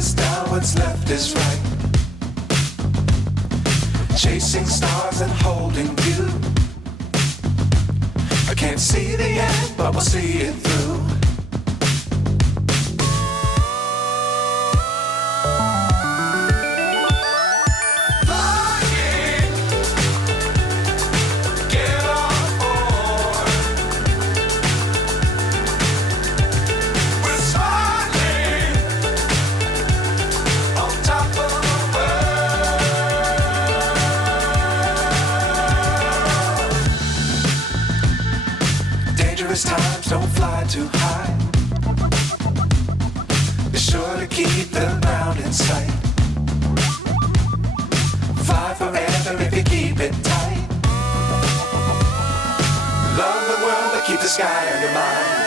is down, what's left is right. Chasing stars and holding you. I can't see the end, but we'll see it through. Times don't fly too high. Be sure to keep the ground in sight. Fly forever if you keep it tight. Love the world but keep the sky on your mind.